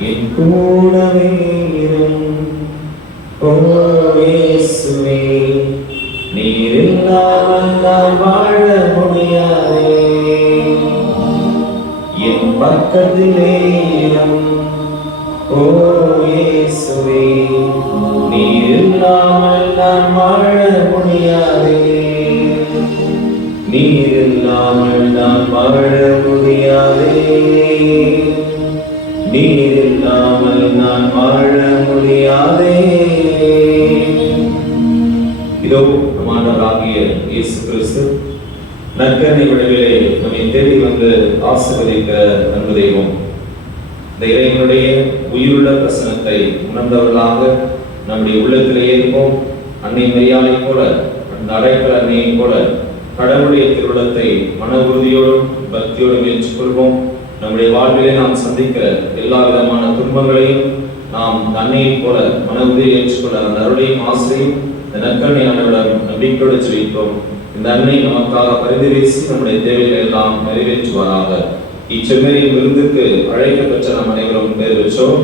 என் கூடவே இரும். ஓ இயேசுவே, நீர் இல்லாமல் நான் வாழ முடியாதே. என் பக்கத்திலே இரும். ஓ இயேசுவே, நீர் இல்லாமல் நான் வாழ முடியாதே. நீர் இல்லாமல் நான் வாழ முடியாதே. நீர் இல்லாமல் நான் வாழ முடியாதே. இதோ ஆண்டவராகிய இயேசு கிறிஸ்து நற்கருணை விளைவிலே நம்மை தேடி வந்து ஆசீர்வதிக்கிற அன்பு தெய்வம். இந்த இறைவனுடைய உயிருள்ள பிரசனத்தை உணர்ந்தவர்களாக நம்முடைய உள்ளத்திலே இருப்போம். அன்னை மரியாதை போல, அந்த அடைக்கல அன்னையை போல கடவுளுடைய திருவுளத்தை மன உறுதியோடும் பக்தியோடும் ஏற்றுக்கொள்வோம். நம்முடைய வாழ்விலே நாம் சந்திக்கிற எல்லா விதமான துன்பங்களையும் நாம் அன்னையை போல மன உறுதியை ஏற்றுக்கொள்ள அந்த அருளையும் ஆசையும் இந்த நற்கருணை ஆண்டவரிடம் நம்பிக்கையோடு ஜெபிப்போம். இந்த அன்னை நமக்காக பரிந்து பேசி நம்முடைய தேவைகளை எல்லாம் நிறைவேற்றுவாராக. இச்செம்மறியின் விருந்துக்கு அழைக்கப்பெற்ற நாம் அனைவரும் பேர் பெற்றோம்.